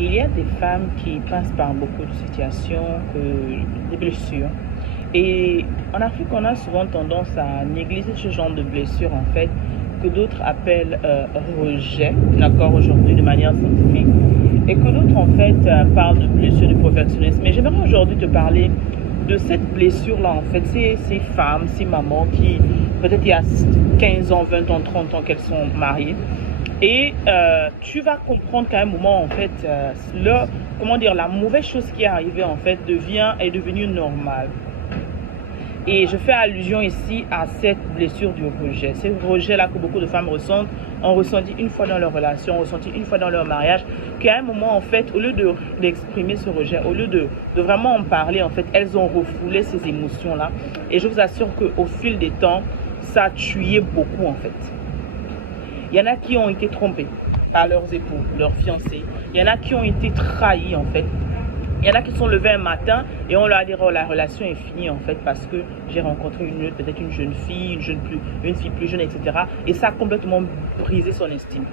Il y a des femmes qui passent par beaucoup de situations, des blessures. Et en Afrique, on a souvent tendance à négliger ce genre de blessures, en fait, que d'autres appellent rejet, d'accord, aujourd'hui de manière scientifique, et que d'autres, en fait, parlent de blessures de perfectionnisme. Mais j'aimerais aujourd'hui te parler de cette blessure-là, en fait, ces femmes, ces mamans qui, peut-être il y a 15 ans, 20 ans, 30 ans qu'elles sont mariées, et tu vas comprendre qu'à un moment, en fait, la mauvaise chose qui est arrivée, en fait, est devenue normale. Et je fais allusion ici à cette blessure du rejet. Ce rejet-là que beaucoup de femmes ressentent, ont ressenti une fois dans leur relation, ont ressenti une fois dans leur mariage, qu'à un moment, en fait, au lieu d'exprimer ce rejet, au lieu de vraiment en parler, en fait, elles ont refoulé ces émotions-là. Et je vous assure qu'au fil des temps, ça a tué beaucoup, en fait. Il y en a qui ont été trompés par leurs époux, leurs fiancés. Il y en a qui ont été trahis, en fait. Il y en a qui sont levés un matin et on leur a dit oh, la relation est finie en fait parce que j'ai rencontré peut-être une jeune fille, une fille plus jeune, etc. Et ça a complètement brisé son estime.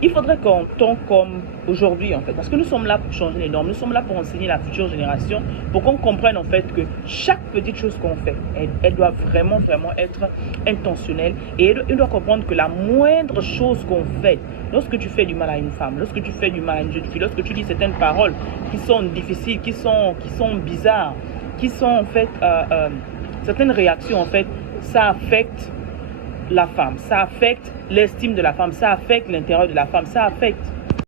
Il faudrait qu'on tombe comme aujourd'hui en fait, parce que nous sommes là pour changer les normes, nous sommes là pour enseigner la future génération, pour qu'on comprenne en fait que chaque petite chose qu'on fait, elle doit vraiment être intentionnelle et elle doit comprendre que la moindre chose qu'on fait, lorsque tu fais du mal à une femme, lorsque tu fais du mal à une jeune fille, lorsque tu dis certaines paroles qui sont difficiles, qui sont bizarres, qui sont en fait certaines réactions en fait, ça affecte la femme, ça affecte l'estime de la femme, ça affecte l'intérieur de la femme, ça affecte